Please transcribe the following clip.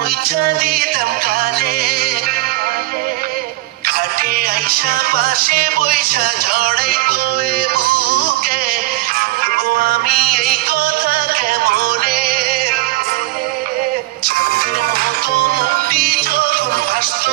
মুইছা দিতাম কালে ঘাটে আইসা পাশে বৈশা ঝড়াই তোয়ে বুকে ও আমি এই কথা কেমনে চাঁদের মতো মুক্তি যখন ভাসত